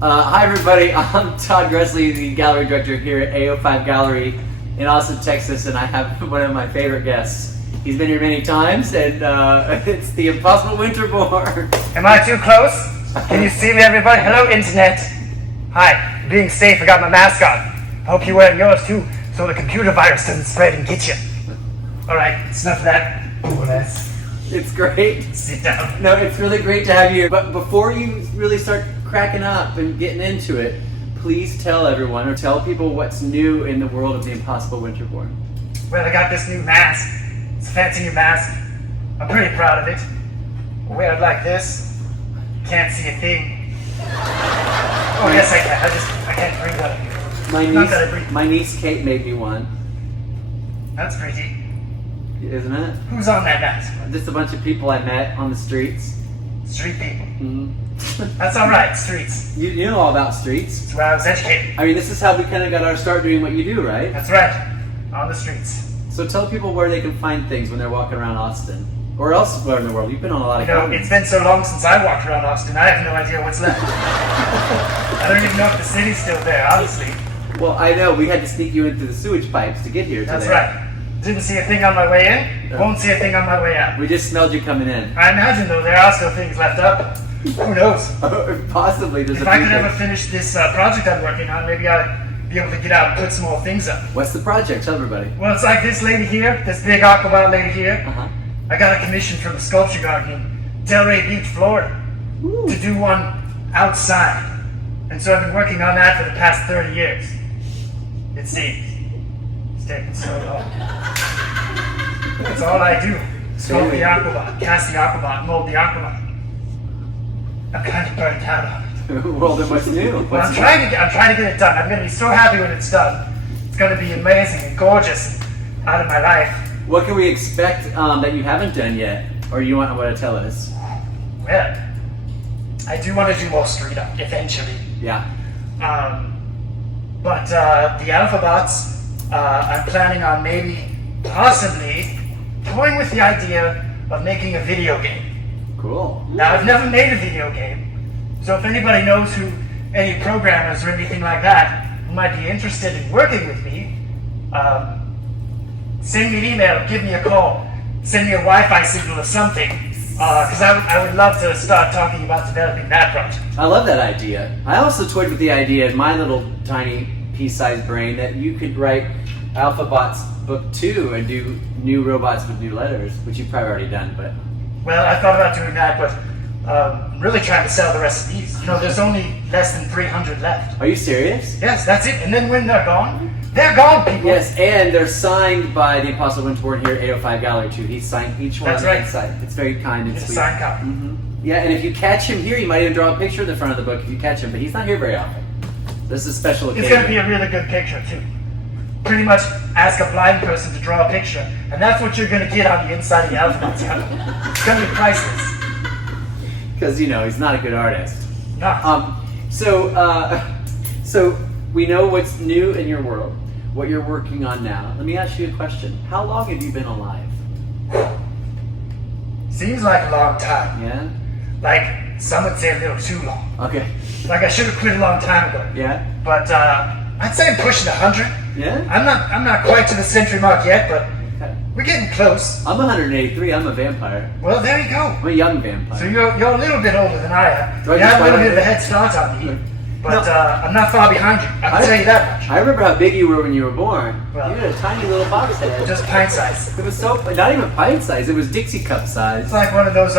Hi everybody, I'm Todd Gresley, the gallery director here at A05 Gallery in Austin, Texas, and I have one of my favorite guests. He's been here many times, and it's the impossible Winterbourne. Am I too close? Can you see me, everybody? Hello, internet. Hi, being safe, I got my mask on. I hope you're wearing yours too, so the computer virus doesn't spread and get you. Alright, it's enough of that. It's great. Sit down. No, it's really great to have you here. But before you really start cracking up and getting into it, please tell everyone or tell people what's new in the world of the impossible Winterbourne. Well, I got this new mask. It's a fancy new mask. I'm pretty proud of it. I wear it like this. Can't see a thing. Oh yes, I can. I can't bring that up. My niece Kate made me one. That's pretty. Isn't it? Who's on that mask? Just a bunch of people I met on the streets. Street people. Mm-hmm. That's alright, streets. You know all about streets. That's where I was educated. I mean, this is how we kind of got our start doing what you do, right? That's right. On the streets. So tell people where they can find things when they're walking around Austin. Or elsewhere in the world. You've been on a lot of it's been so long since I walked around Austin, I have no idea what's left. I don't even know if the city's still there, honestly. Well, I know. We had to sneak you into the sewage pipes to get here today. That's right. Didn't see a thing on my way in, won't see a thing on my way out. We just smelled you coming in. I imagine, though, there are still things left up. Who knows? Possibly. There's if I could ever finish this project I'm working on, maybe I'd be able to get out and put some more things up. What's the project? Tell everybody. Well, it's like this lady here, this big aquabot lady here. Uh-huh. I got a commission from the sculpture garden in Delray Beach, Florida, to do one outside. And so I've been working on that for the past 30 years. It seems. It's taking so long. That's all I do. Sculpt the aquabot, cast the aquabot, mold the aquabot. I'm kind of burnt out on it. Well, then what's new? Well, I'm trying to get it done. I'm going to be so happy when it's done. It's going to be amazing and gorgeous and out of my life. What can we expect that you haven't done yet? Or you want to tell us? Well, I do want to do more street art eventually. Yeah. But the alphabots, I'm planning on possibly toying with the idea of making a video game. Cool. Now, I've never made a video game, so if anybody knows any programmers or anything like that who might be interested in working with me, send me an email, give me a call, send me a Wi-Fi signal or something, because I would love to start talking about developing that project. I love that idea. I also toyed with the idea in my little tiny pea-sized brain that you could write Alphabot's book 2 and do new robots with new letters, which you've probably already done, but... Well, I thought about doing that, but I'm really trying to sell the rest of these. You know, there's only less than 300 left. Are you serious? Yes, that's it. And then when they're gone, people. Yes, and they're signed by the Impossible Winterbourne here at A05 Gallery too. He signed each one. That's right. Inside. It's very kind and It's sweet. a signed copy. Mm-hmm. Yeah, and if you catch him here, you might even draw a picture in the front of the book if you catch him, but he's not here very often. This is a special occasion. It's going to be a really good picture too. Pretty much ask a blind person to draw a picture, and that's what you're going to get on the inside of the alphabet. It's going to be priceless. Because, he's not a good artist. No. So we know what's new in your world, what you're working on now. Let me ask you a question. How long have you been alive? Seems like a long time. Yeah? Like, some would say a little too long. Okay. Like I should have quit a long time ago. Yeah? But I'd say I'm pushing 100. Yeah? I'm not quite to the century mark yet, but we're getting close. I'm 183. I'm a vampire. Well, there you go. I'm a young vampire. So you're a little bit older than I am. Do I You have a little bit of a 500? head start on me, but No. I'm not far behind you. I can tell you that much. I remember how big you were when you were born. Well, You had a tiny little box head. Just pint size. It was so, not even pint size, it was Dixie cup size. It's like one of those,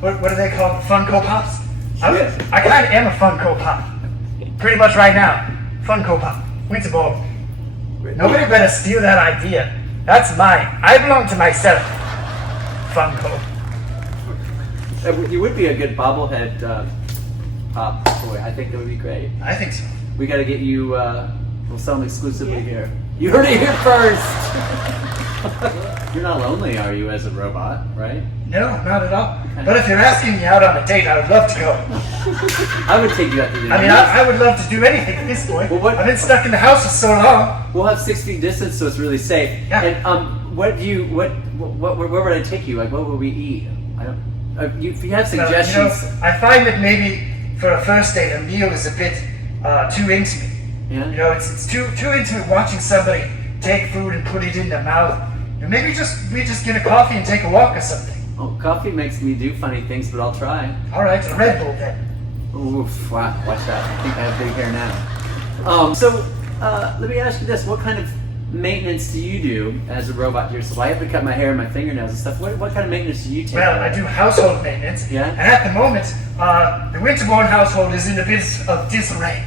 what are they called? Funko Pops? Yeah. I kind of am a Funko Pop. Pretty much right now. Funko Pop. Winterbourne. Nobody better steal that idea. That's mine. I belong to myself. Funko. You would be a good bobblehead pop boy. I think that would be great. I think so. We got to get you, we'll sell them exclusively here. You heard it here first! You're not lonely, are you, as a robot, right? No, not at all. But if you're asking me out on a date, I would love to go. I would take you out to dinner. I mean, I would love to do anything at this point. Well, I've been stuck in the house for so long. We'll have 6 feet distance, so it's really safe. Yeah. And where would I take you? Like, what would we eat? I don't. If you have So, suggestions, I find that maybe for a first date, a meal is a bit too intimate. Yeah. You know, it's too intimate watching somebody take food and put it in their mouth. And maybe we just get a coffee and take a walk or something. Oh, coffee makes me do funny things, but I'll try. All right, a Red Bull then. Oof, wow, watch that. I think I have big hair now. So, let me ask you this. What kind of maintenance do you do as a robot yourself? I have to cut my hair and my fingernails and stuff. What kind of maintenance do you take? Well, I do household maintenance. Yeah? And at the moment, the Winterbourne household is in a bit of disarray.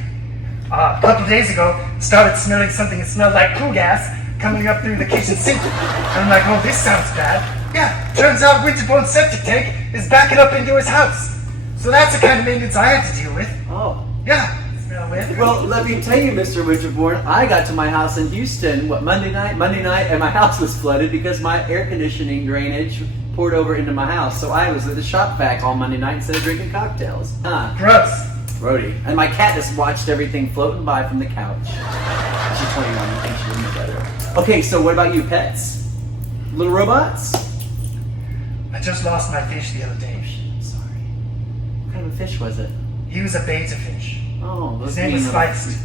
A couple days ago, started smelling something that smelled like poo gas coming up through the kitchen sink. And I'm like, oh, this sounds bad. Yeah, turns out Winterbourne's septic tank is backing up into his house. So that's the kind of maintenance I have to deal with. Oh. Yeah. Smell weird. Well, let me tell you, Mr. Winterbourne, I got to my house in Houston, Monday night, and my house was flooded because my air conditioning drainage poured over into my house. So I was at the shop vac all Monday night instead of drinking cocktails. Gross. Brody. And my cat just watched everything floating by from the couch. She's 21, I think she would know better. Okay, so what about you, pets? Little robots? I just lost my fish the other day. I'm sorry. What kind of a fish was it? He was a beta fish. Oh, His name was Feist.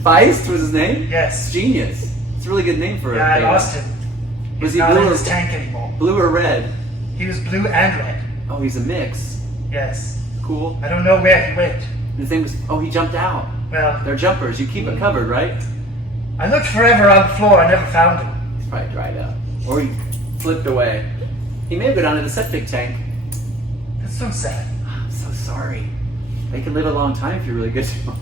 Feist was his name? Yes. Genius. It's a really good name for a Yeah, I beta. lost him. Was He's he not blue in or his tank anymore. blue or red? He was blue and red. Oh, he's a mix. Yes. Cool. I don't know where he went. His name was. Oh, he jumped out. Well, They're jumpers. You keep it covered, right? I looked forever on the floor. I never found him. He's probably dried up, or he flipped away. He may have gone down to the septic tank. That's so sad. I'm so sorry. They can live a long time if you're really good to them.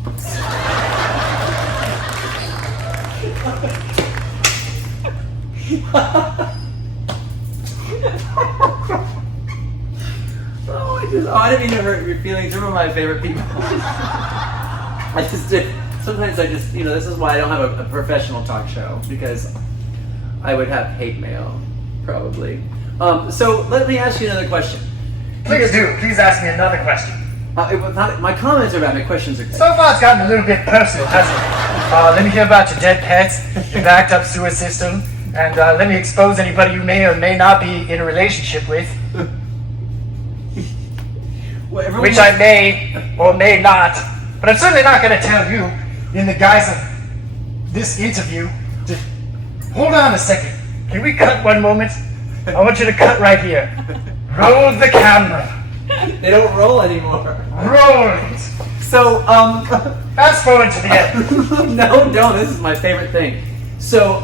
I didn't mean to hurt your feelings. You're one of my favorite people. I just did. Sometimes I just, this is why I don't have a professional talk show, because I would have hate mail, probably. So let me ask you another question. Please do. Please ask me another question. My comments are bad. My questions are good. So far, it's gotten a little bit personal, hasn't it? Let me hear about your dead pets, your backed up sewer system, and let me expose anybody you may or may not be in a relationship with, which I may or may not, but I'm certainly not going to tell you in the guise of this interview. Just hold on a second. Can we cut one moment? I want you to cut right here. Roll the camera. They don't roll anymore. Roll it. So, fast forward to the end. No, don't. This is my favorite thing. So,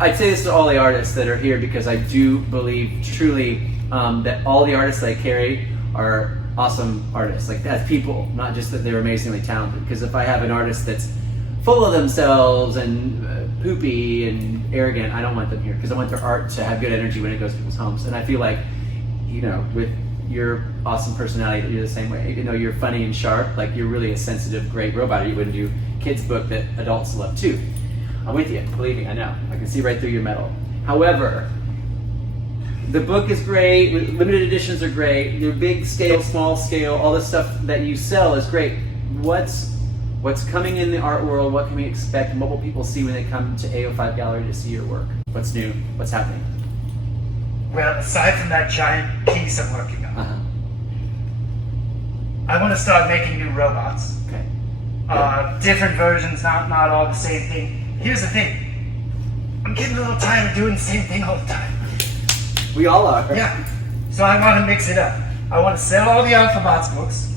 I'd say this to all the artists that are here, because I do believe truly that all the artists I carry are awesome artists, like as people, not just that they're amazingly talented. Because if I have an artist that's full of themselves and poopy and arrogant, I don't want them here, because I want their art to have good energy when it goes to people's homes. And I feel like, with your awesome personality, that you're the same way. Even though you're funny and sharp, like you're really a sensitive, great robot, or you wouldn't do kids' book that adults love too. I'm with you, believe me, I know. I can see right through your metal. However, the book is great, limited editions are great, your big scale, small scale, all the stuff that you sell is great. What's coming in the art world? What can we expect? And what will people see when they come to A05 Gallery to see your work? What's new? What's happening? Well, aside from that giant piece I'm working on, Uh-huh. I want to start making new robots. Okay. Different versions, not all the same thing. Here's the thing. I'm getting a little tired of doing the same thing all the time. We all are. Yeah. So I want to mix it up. I want to sell all the Alphabot's books,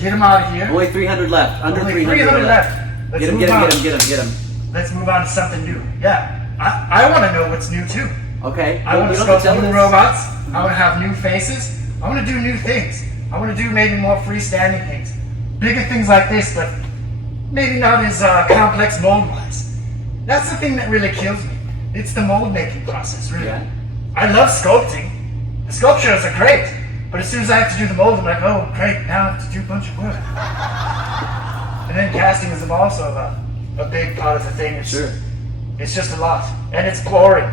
get them out of here. Only 300 left. Under Only 300 left. Let's Get move him, on. get him. Let's move on to something new. Yeah. I want to know what's new too. Okay. I want You to don't have sculpt tell new us. robots. I want to have new faces. I want to do new things. I want to do maybe more freestanding things. Bigger things like this, but maybe not as complex mold-wise. That's the thing that really kills me. It's the mold-making process, really. Yeah. I love sculpting. The sculptures are great, but as soon as I have to do the mold, I'm like, oh, great, now I have to do a bunch of work. And then casting is also a big part of the thing. It's just a lot, and it's boring.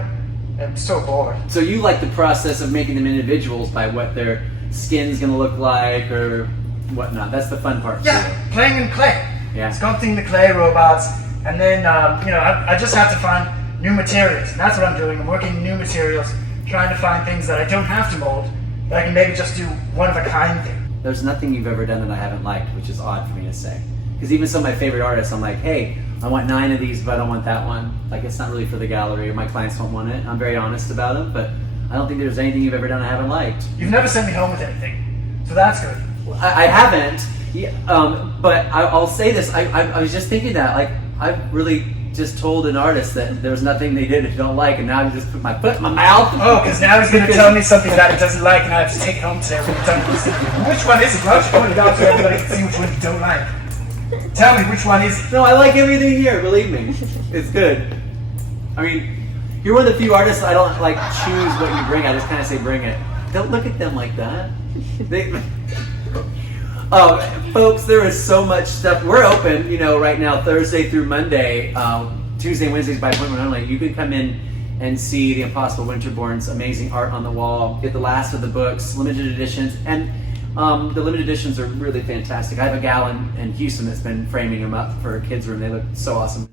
I'm so bored. So you like the process of making them individuals by what their skin's gonna look like or whatnot. That's the fun part. Yeah, playing in clay. Yeah. Sculpting the clay robots, and then I just have to find new materials. And that's what I'm doing. I'm working new materials, trying to find things that I don't have to mold, that I can maybe just do one of a kind thing. there's nothing you've ever done that I haven't liked, which is odd for me to say. Because even some of my favorite artists, I'm like, hey, I want 9 of these, but I don't want that one. Like, it's not really for the gallery, or my clients don't want it. I'm very honest about them, but I don't think there's anything you've ever done I haven't liked. You've never sent me home with anything, so that's good. I haven't, yeah, but I'll say this. I was just thinking that, like, I've really just told an artist that there was nothing they did that you don't like, and now I just put my foot in my mouth. Oh, because now he's going to tell me something that he doesn't like, and I have to take it home today when we're done. Which one is it? Why don't you point it out so everybody can see which one you don't like? Tell me, which one is it? No, I like everything here, believe me. It's good. I mean, you're one of the few artists I don't, like, choose what you bring. I just kind of say bring it. Don't look at them like that. Folks, there is so much stuff. We're open, you know, right now, Thursday through Monday, Tuesday and Wednesdays by appointment only. You can come in and see the Impossible Winterbourne's amazing art on the wall, get the last of the books, limited editions, and the limited editions are really fantastic. I have a gal in Houston that's been framing them up for her kids' room. They look so awesome.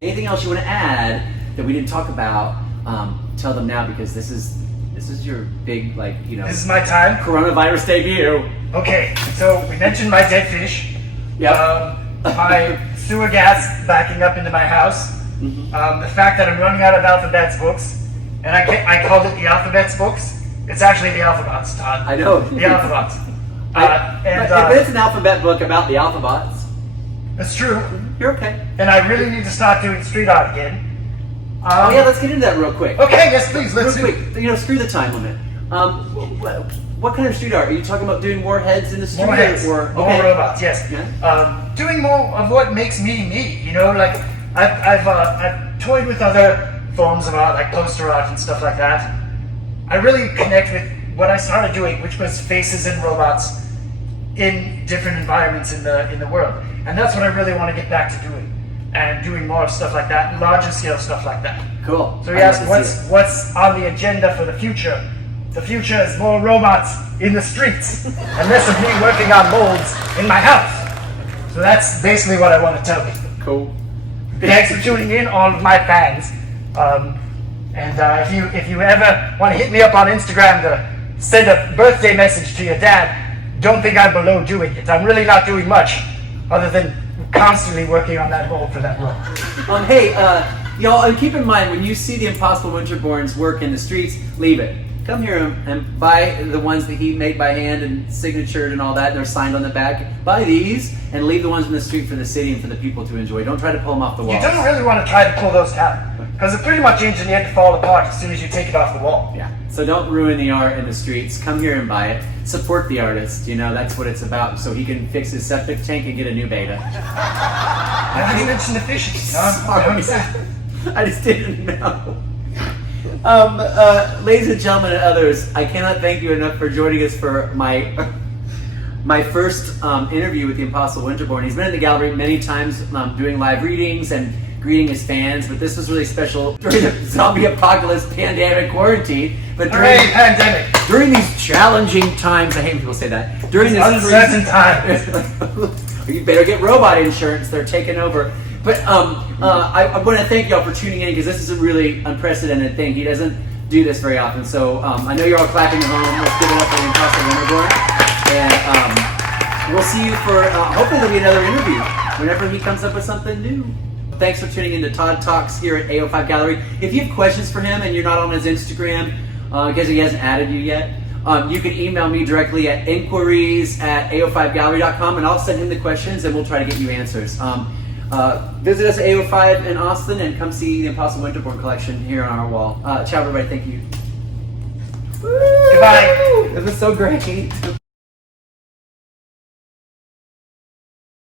Anything else you want to add that we didn't talk about, tell them now, because this is your big, like, you know, This is my time. coronavirus debut. Okay, so we mentioned my dead fish. Yep. My sewer gas backing up into my house. The fact that I'm running out of Alphabet's books, and I called it the Alphabet's books. It's actually the Alphabets, Todd. I know. The Alphabets. But it's an alphabet book about the alphabets. It's true. You're okay. And I really need to start doing street art again. Oh yeah, let's get into that real quick. Okay, yes, please. Real Let's do quick. it. You know, screw the time limit. What kind of street art? Are you talking about doing more heads in the street? More heads, or more robots. Yes. Yeah. Doing more of what makes me me. You know, like I've toyed with other forms of art, like poster art and stuff like that. I really connect with what I started doing, which was faces and robots in different environments in the world, and that's what I really want to get back to doing, and doing more stuff like that, larger scale stuff like that. Cool. So you ask, what's on the agenda for the future? The future is more robots in the streets, and less of me working on molds in my house. So that's basically what I want to tell you. Cool. Thanks for tuning in, all of my fans. If you ever want to hit me up on Instagram to send a birthday message to your dad, don't think I'm below doing it. I'm really not doing much, other than constantly working on that mold for that role. Hey, y'all, and keep in mind, when you see the Impossible Winterbourne's work in the streets, leave it. Come here and buy the ones that he made by hand and signatured and all that, and they're signed on the back. Buy these and leave the ones in the street for the city and for the people to enjoy. Don't try to pull them off the wall. You don't really want to try to pull those down, because they're pretty much engineered to fall apart as soon as you take it off the wall. Yeah. So don't ruin the art in the streets. Come here and buy it. Support the artist. You know, that's what it's about. So he can fix his septic tank and get a new beta. I haven't mentioned the fishes, Tom. I just didn't know. Ladies and gentlemen and others, I cannot thank you enough for joining us for my first interview with the Impossible Winterbourne. He's been in the gallery many times doing live readings and greeting his fans, but this was really special during the zombie apocalypse pandemic quarantine. But during these challenging times, I hate when people say that. During this uncertain times, you better get robot insurance. They're taking over. But I want to thank y'all for tuning in, because this is a really unprecedented thing. He doesn't do this very often. So I know you're all clapping at home. Let's give it up for the Impossible Winterbourne. And we'll see you for, hopefully there'll be another interview whenever he comes up with something new. Thanks for tuning in to Todd Talks here at A05 Gallery. If you have questions for him and you're not on his Instagram, because he hasn't added you yet, you can email me directly at inquiries@ao5gallery.com, and I'll send him the questions and we'll try to get you answers. Visit us at A05 in Austin and come see the Impossible Winterbourne collection here on our wall. Ciao everybody, thank you. Goodbye. This was so great.